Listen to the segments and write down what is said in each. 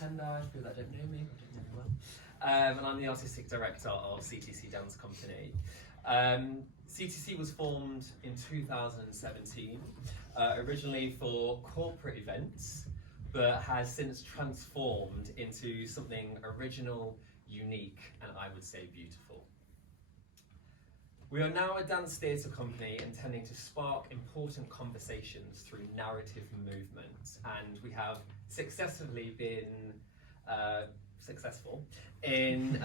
pretend I feel that don't know me, I don't know me well. And I'm the artistic director of CTC Dance Company. CTC was formed in 2017, originally for corporate events, but has since transformed into something original, unique, and I would say beautiful. We are now a dance theatre company intending to spark important conversations through narrative movement, and we have successfully been successful in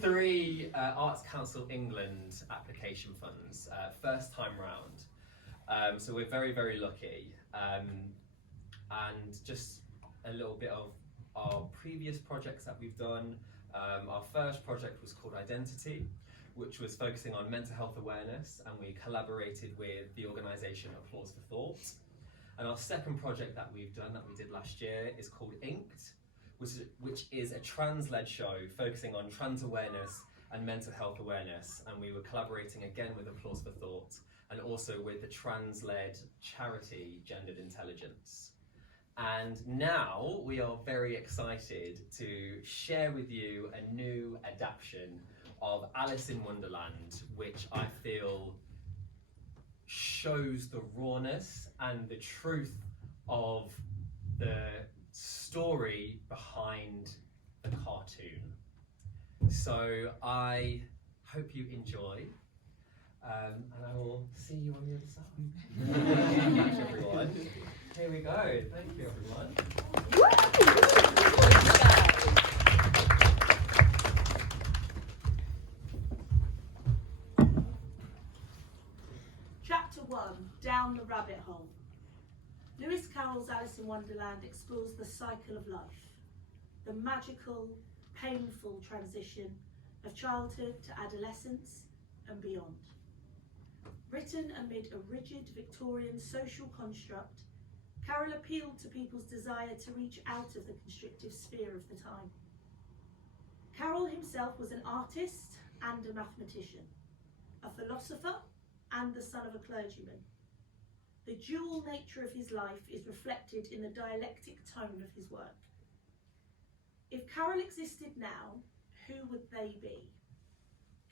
3 Arts Council England application funds, first time round. So we're very, very lucky. And just a little bit of our previous projects that we've done. Our first project was called Identity, which was focusing on mental health awareness, and we collaborated with the organisation Applause for Thought. And our second project that we've done, that we did last year, is called Inked, which is a trans-led show focusing on trans awareness and mental health awareness. And we were collaborating again with Applause for Thought and also with the trans-led charity Gendered Intelligence. And now we are very excited to share with you a new adaptation of Alice in Wonderland, which I feel shows the rawness and the truth of the story behind the cartoon. So I hope you enjoy, and I will see you on the other side. Thanks everyone. Here we go. Thank you everyone. Chapter 1, Down the Rabbit Hole. Lewis Carroll's Alice in Wonderland explores the cycle of life, the magical, painful transition of childhood to adolescence and beyond. Written amid a rigid Victorian social construct, Carroll appealed to people's desire to reach out of the constrictive sphere of the time. Carroll himself was an artist and a mathematician, a philosopher and the son of a clergyman. The dual nature of his life is reflected in the dialectic tone of his work. If Carroll existed now, who would they be?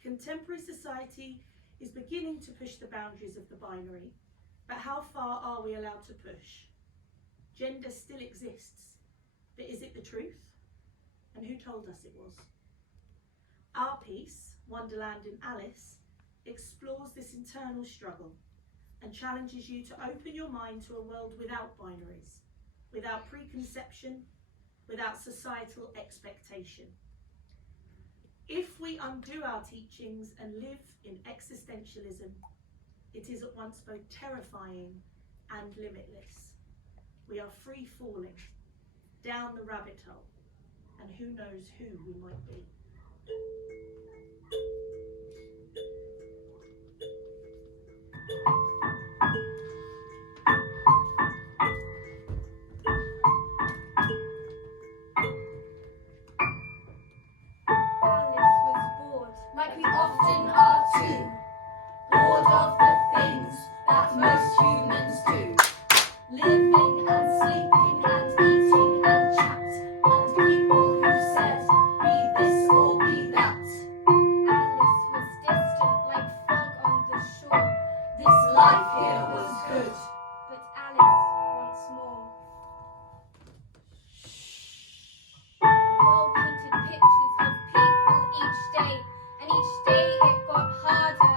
Contemporary society is beginning to push the boundaries of the binary, but how far are we allowed to push? Gender still exists, but is it the truth? And who told us it was? Our piece, Wonderland in Alice, explores this internal struggle and challenges you to open your mind to a world without binaries, without preconception, without societal expectation. If we undo our teachings and live in existentialism, it is at once both terrifying and limitless. We are free falling down the rabbit hole, and who knows who we might be. Like we often are too, bored of the things that most humans do. Living and sleeping and eating and chat, and people who said, be this or be that. Alice was distant like fog on the shore. This life here was good, but Alice wants more. Well-painted pictures of people each day, and each day it got harder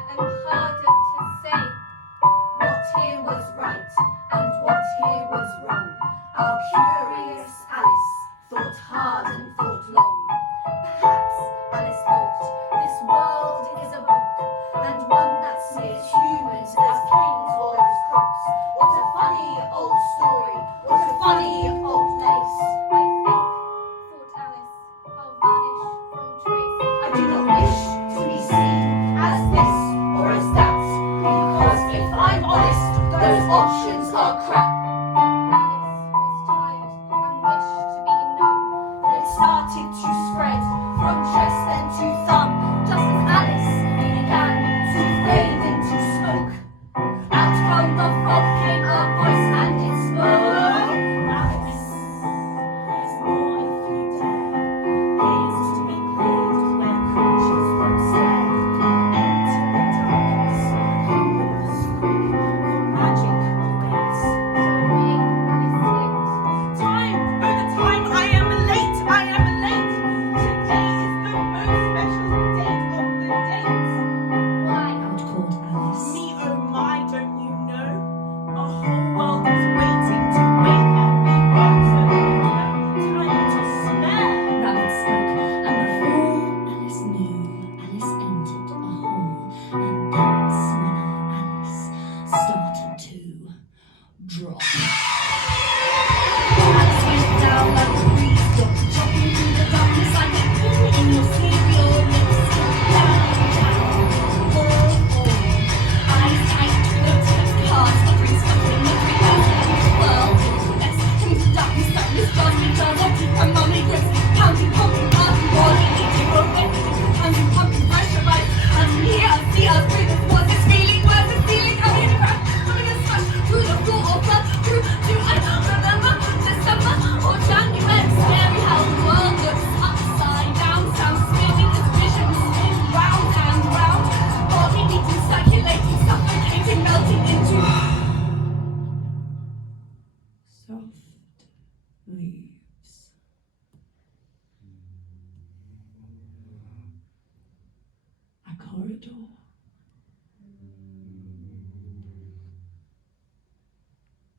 corridor.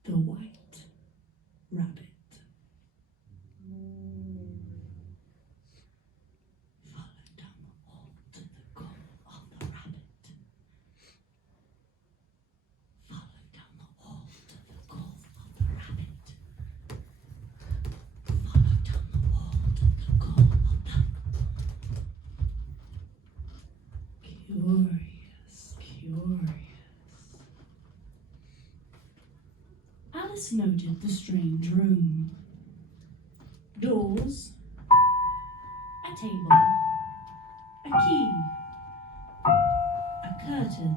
The white rabbit. Followed down the hall to the call of the rabbit. Followed down the hall to the call of the rabbit. Followed down the hall to the call of the... Curious. Alice noted the strange room. Doors, a table, a key, a curtain.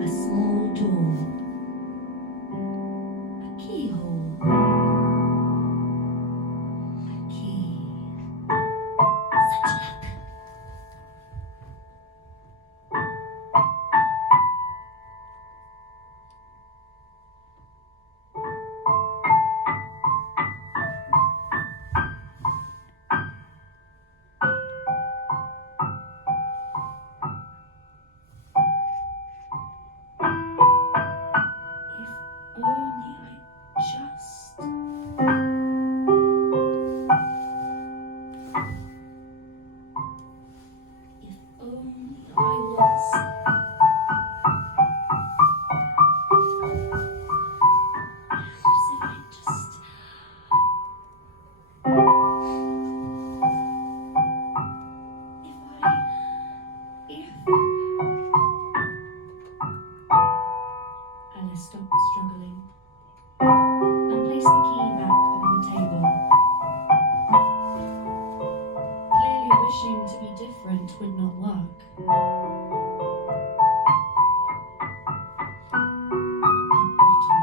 A small door, a keyhole, a key. Such luck. If only I just... If only I was... As if I just... If... Alice stopped struggling and placed the key back on the table. Clearly wishing to be different would not work. A bottle.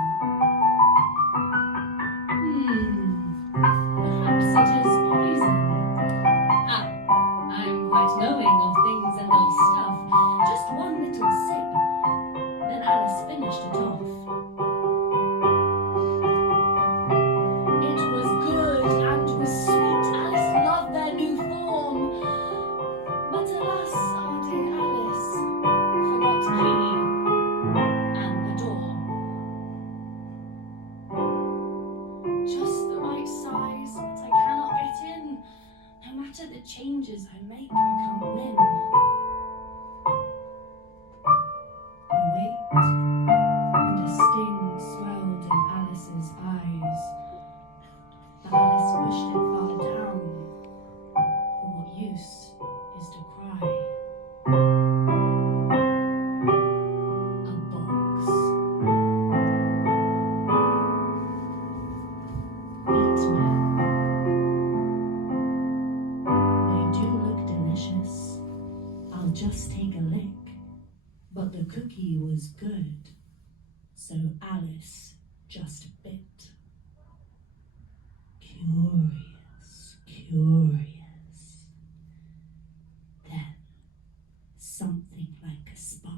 Perhaps it is poison. I'm quite knowing of things and of stuff. Just one little sip. Then Alice finished it off. It was good and was sweet. Alice loved their new form. But alas, our dear Alice forgot key and the door. Just the right size, but I cannot get in. No matter the changes I make, I can't win. A weight and a sting swelled in Alice's eyes. But Alice pushed it far down. For what use is to cry? A box. Eat me. They do look delicious. I'll just take a lick. But the cookie was good, so Alice just bit. Curious. Then something like a spark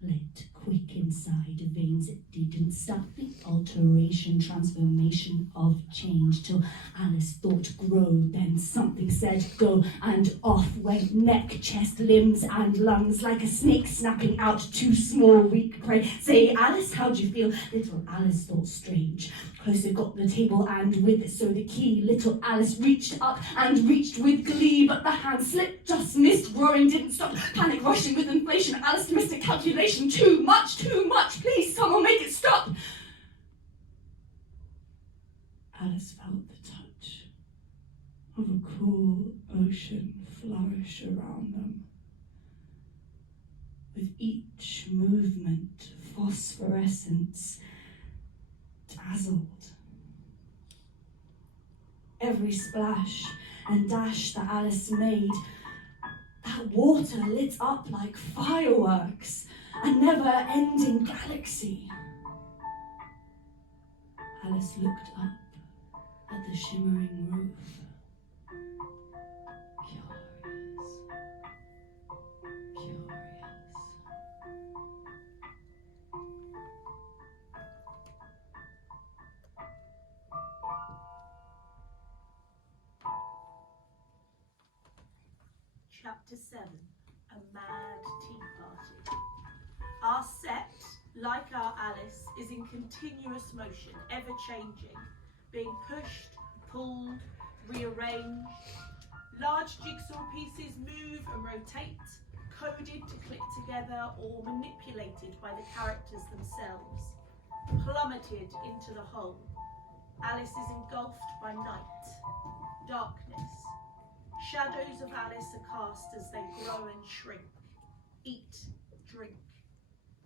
lit quick inside veins. It didn't stop the alteration, transformation of change till Alice thought grow. Then something said go, and off went neck, chest, limbs and lungs like a snake snapping out too small, weak prey. Say, Alice, how'd you feel? Little Alice thought strange. Closer got the table and with it so the key. Little Alice reached up and reached with glee, but the hand slipped, just missed. Roaring didn't stop, panic rushing with inflation. Alice missed a calculation. Too much, please someone make it stop. Alice felt the touch of a cool ocean flourish around them. With each movement, phosphorescence dazzled. Every splash and dash that Alice made, that water lit up like fireworks, a never-ending galaxy. Alice looked up at the shimmering roof. Curious. Chapter 7, A Mad Tea Party. Our set, like our Alice, is in continuous motion, ever changing, being pushed, pulled, rearranged. Large jigsaw pieces move and rotate, coded to click together or manipulated by the characters themselves, plummeted into the whole. Alice is engulfed by night, darkness. Shadows of Alice are cast as they grow and shrink. Eat, drink.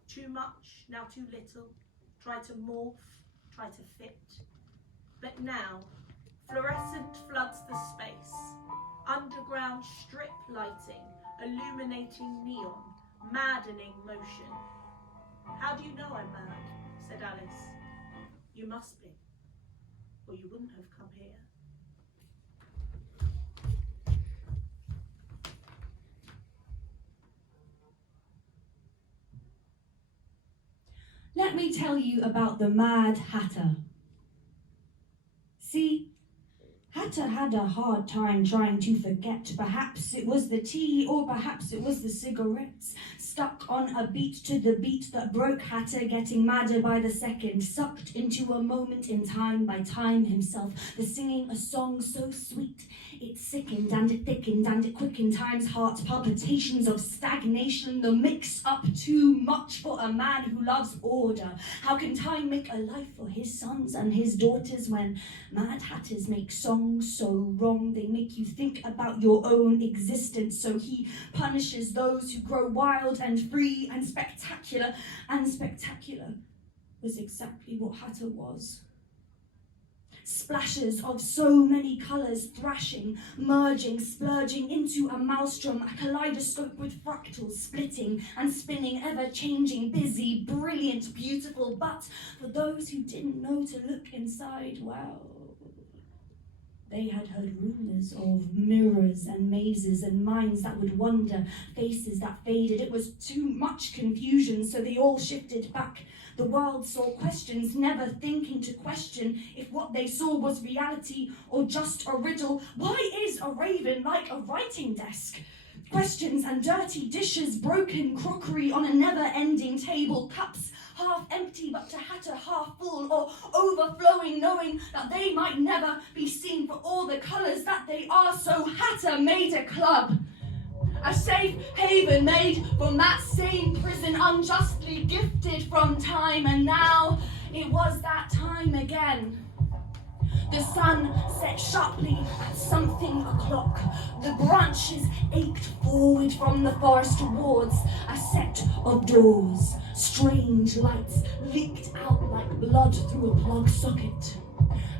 Too much, now too little. Try to morph, try to fit. But now, fluorescent floods the space. Underground strip lighting, illuminating neon, maddening motion. How do you know I'm mad? Said Alice. You must be, or you wouldn't have come here. Let me tell you about the Mad Hatter. See, Hatter had a hard time trying to forget. Perhaps it was the tea, or perhaps it was the cigarettes. Stuck on a beat to the beat that broke Hatter, getting madder by the second. Sucked into a moment in time by time himself. The singing a song so sweet. It sickened and it thickened and it quickened time's heart. Palpitations of stagnation. The mix up too much for a man who loves order. How can time make a life for his sons and his daughters when Mad Hatters make songs so wrong they make you think about your own existence? So he punishes those who grow wild and free and spectacular was exactly what Hatter was. Splashes of so many colours thrashing, merging, splurging into a maelstrom, a kaleidoscope with fractals splitting and spinning, ever-changing, busy, brilliant, beautiful. But for those who didn't know to look inside, well, they had heard rumours of mirrors and mazes and minds that would wander, faces that faded. It was too much confusion, so they all shifted back. The world saw questions, never thinking to question if what they saw was reality or just a riddle. Why is a raven like a writing desk? Questions and dirty dishes, broken crockery on a never-ending table, cups half empty but to Hatter half full, or overflowing, knowing that they might never be seen for all the colours that they are. So Hatter made a club, a safe haven made from that same prison, unjustly gifted from time. And now it was that time again. The sun set sharply at something o'clock. The branches ached forward from the forest towards a set of doors. Strange lights leaked out like blood through a plug socket.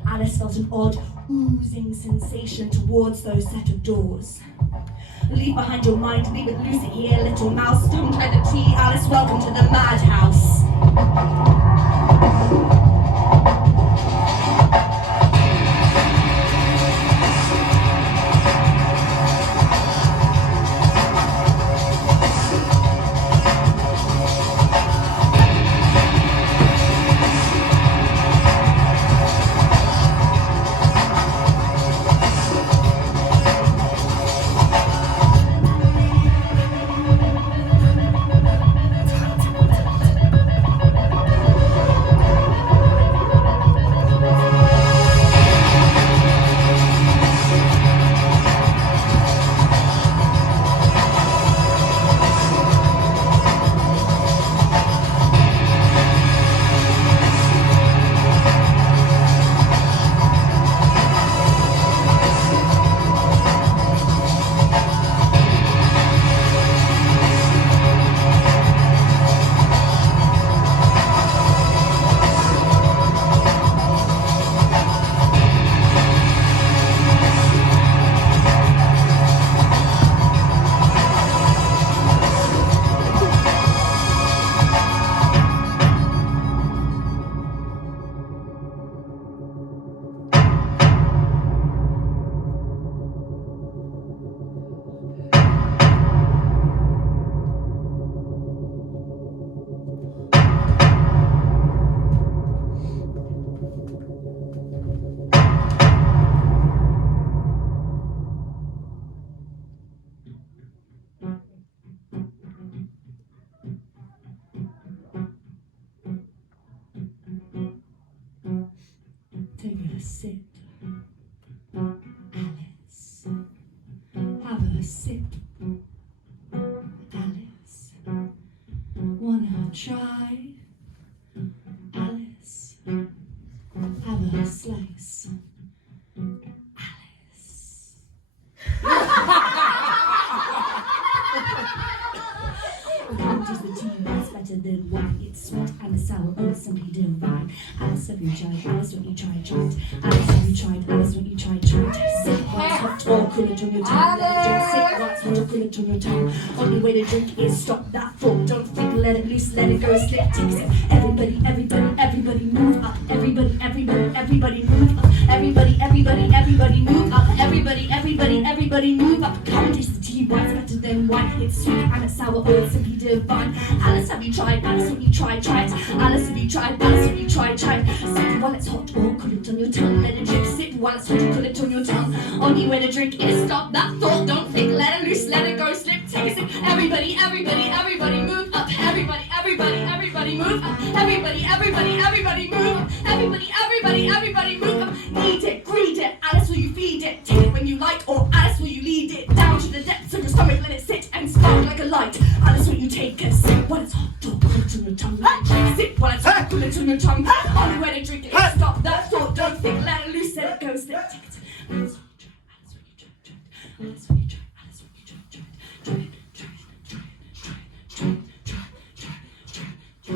Alice felt an odd, oozing sensation towards those set of doors. Leave behind your mind, leave it loose here, little mouse. Don't try the tea, Alice, welcome to the madhouse. Take a sip. Alice. Have a sip. Alice. Wanna try? Alice. Have a slice. Alice. Is the tea that's better than wine? It's sweet and sour, oh, it's simply divine. Alice, have you tried? Alice, don't you try it? Alice, have you tried? Alice, don't you try it? Sip while it's hot or cool it on your tongue. Let it drink. Sip while it's hot or cool it on your tongue. Only way to drink is stop that thought. Don't think, let it loose, let it go, slip, take a sip. Everybody, everybody, everybody move up. Everybody, everybody, everybody move up. Everybody, everybody, everybody move up. Everybody, everybody, everybody move up. Come taste the tea, white's better than wine. It's sweet and it's sour, oh, it's simply divine. Alice, have you tried? Alice, have you tried? Try it. Alice, have you tried? Alice, have you tried? Try it. Sip while it's hot or cool it on your tongue. Let it drip. Sip while it's hot or cool it on your tongue. Only way to drink is stop that thought. Don't think, let it loose, let it go, slip, take a sip. Everybody, everybody, everybody move up. Everybody, everybody, everybody move up. Everybody, everybody, everybody move up. Everybody, everybody, everybody move up. Need it, greed it. Alice, will you feed it? Take it when you like, or Alice, will you lead it down to the depths of your stomach? Let it sit and spark like a light. Alice, will you take a sip while it's hot or cool it on your tongue? Let it drink. Sip while it's hot or cool it on your tongue. Only way to drink it is stop that thought. Don't think, let it loose, let it go, slip, take it. Alice, will you try? Alice, will you try? Alice, will you try? Try it. Try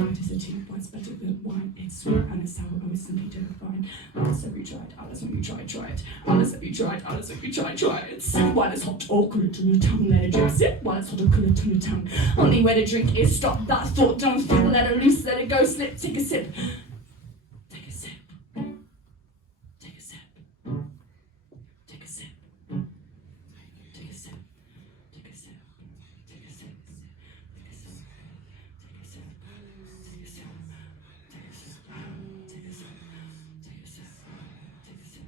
it. Is a tea, white's better than wine. It's sweet and it's sour, oh, it's simply divine. Alice, have you tried? Alice, have you tried? Try it. Alice, have you tried? Alice, have you tried? Try it. Sip while it's hot or cool it on your tongue. Let it drip. Sip while it's hot or cool it on your tongue. Only way to drink is stop that thought. Don't think, let it loose, let it go, slip, take a sip. Take a sip. Take a sip. Take a sip. Take a sip. Take a sip. Take a sip. Take a sip. Take a sip. Take a sip. Take a sip. Take a sip. Take a sip. Take a sip. Take a sip.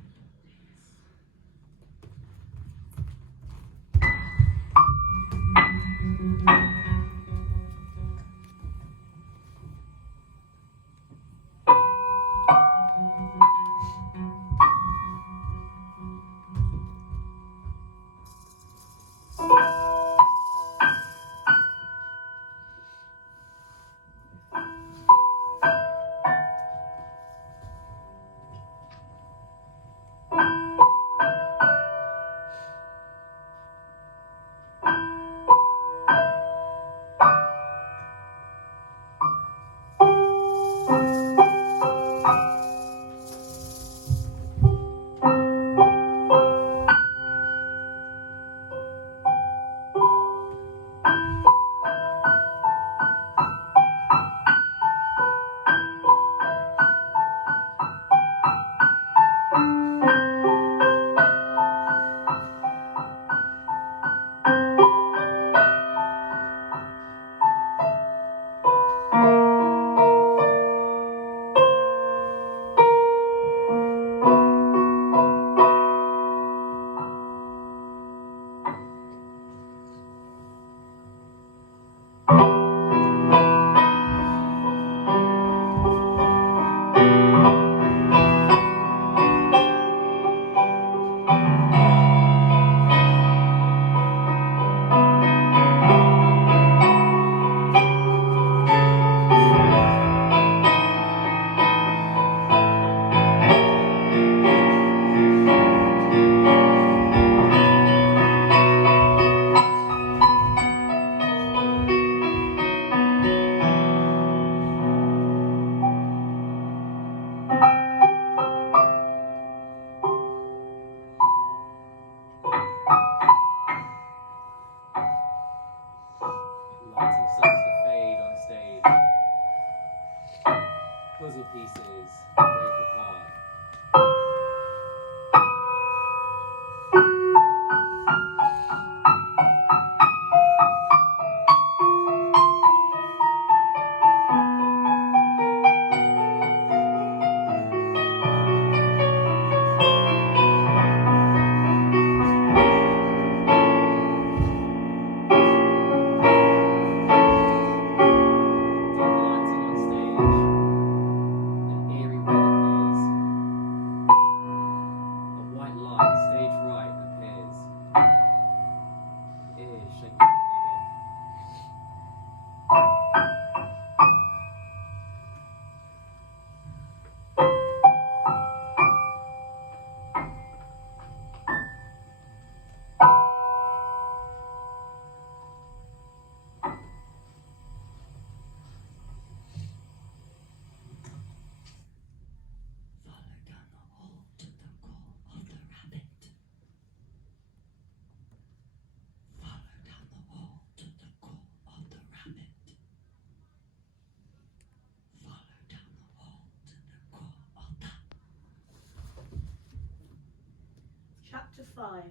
5.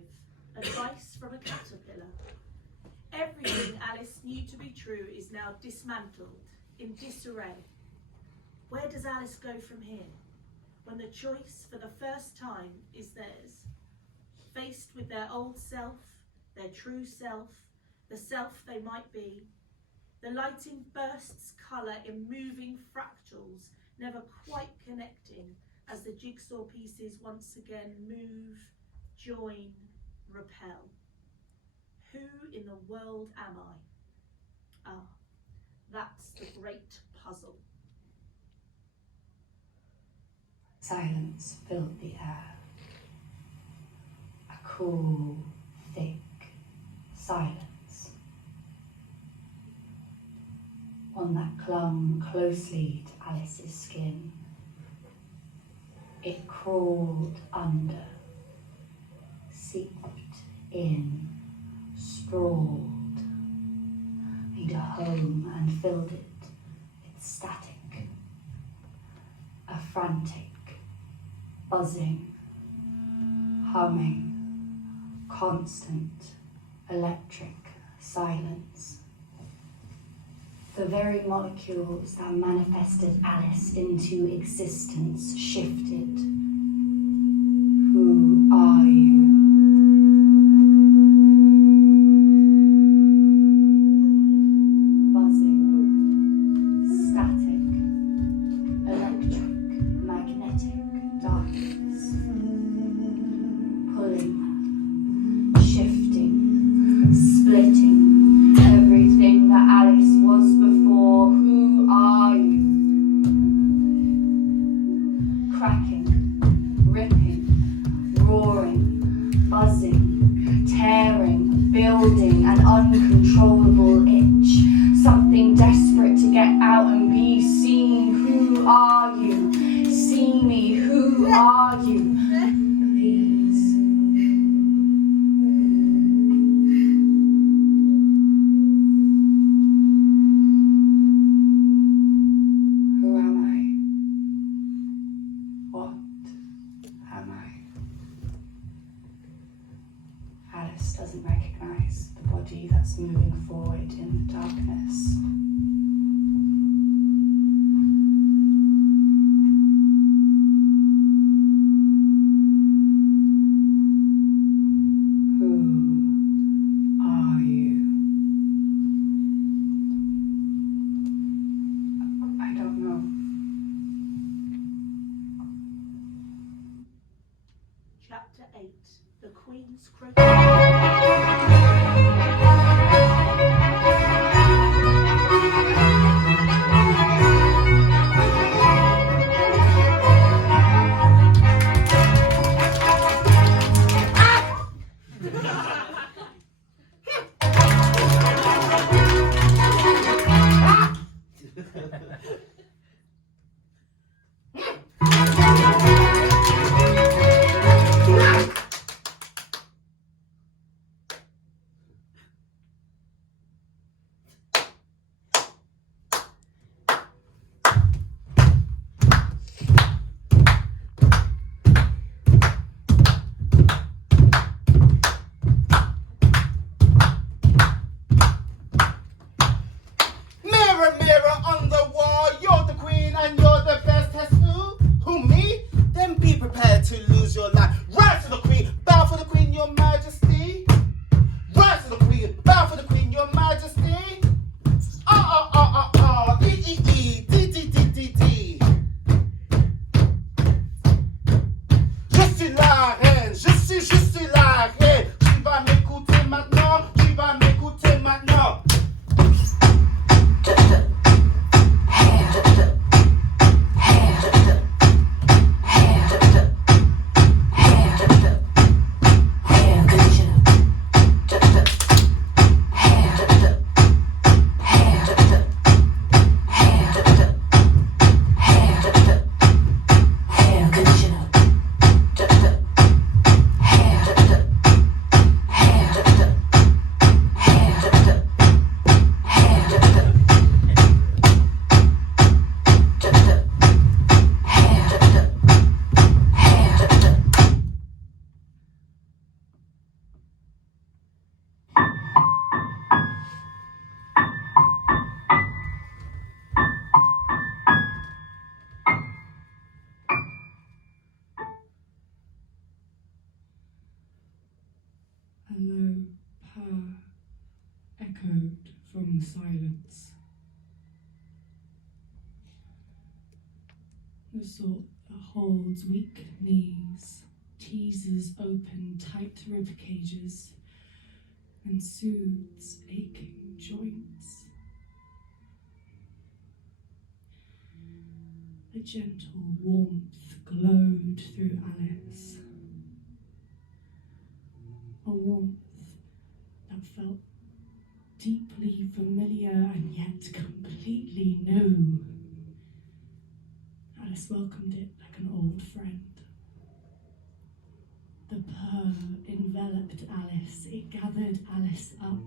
Advice from a caterpillar. Everything Alice knew to be true is now dismantled, in disarray. Where does Alice go from here, when the choice for the first time is theirs? Faced with their old self, their true self, the self they might be, the lighting bursts colour in moving fractals, never quite connecting as the jigsaw pieces once again move, join, repel. Who in the world am I? Ah, that's the great puzzle. Silence filled the air. A cool, thick silence. One that clung closely to Alice's skin. It crawled under, seeped in, sprawled, made a home and filled it with static. A frantic, buzzing, humming, constant, electric silence. The very molecules that manifested Alice into existence shifted. Who are you? Buzzing, static, electric, magnetic darkness. Pulling, shifting, splitting. Everything that Alice was before. Who are you? Cracking, ripping, roaring, buzzing, tearing, building an uncontrollable itch. Something desperate to get out and be seen. Who are you? See me. Who are you? Please. Alice doesn't recognise the body that's moving forward in the darkness. Who are you? I don't know. Chapter 8. The Queen's Crow. long silence. The sort that holds weak knees, teases open tight rib cages, and soothes aching joints. A gentle warmth glowed through Alice. A warmth that felt deeply familiar and yet completely new. Alice welcomed it like an old friend. The purr enveloped Alice. It gathered Alice up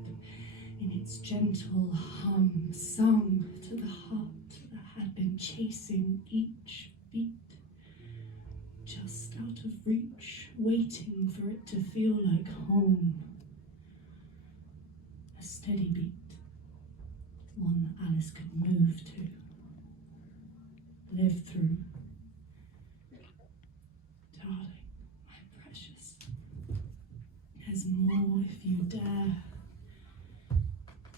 in its gentle hum, sung to the heart that had been chasing each beat, just out of reach, waiting for it to feel like home. A steady beat, one Alice could move to, live through. Darling, my precious, there's more if you dare.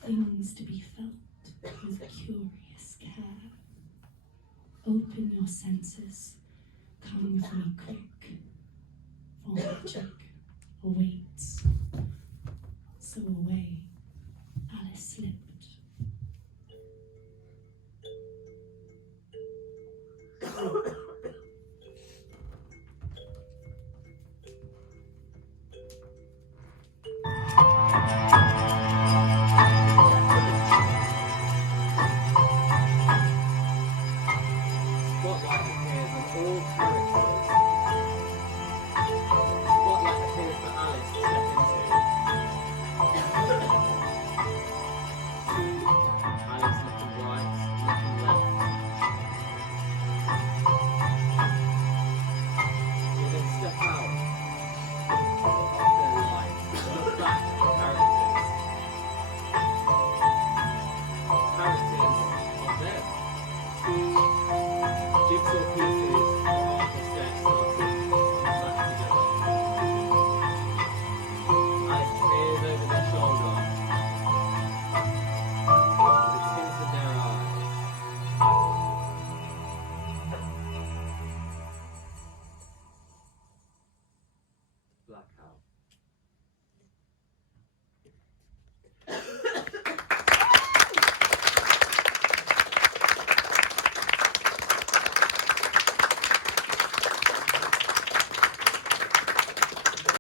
Things to be felt with curious care. Open your senses, come with me quick, for magic awaits. So away Alice slipped. Spotlight appears on all characters. Spotlight appears for Alice to step into. Alice looking right, looking left. You then step out of their lives, look back at the characters. Characters of them. Jigsaw pieces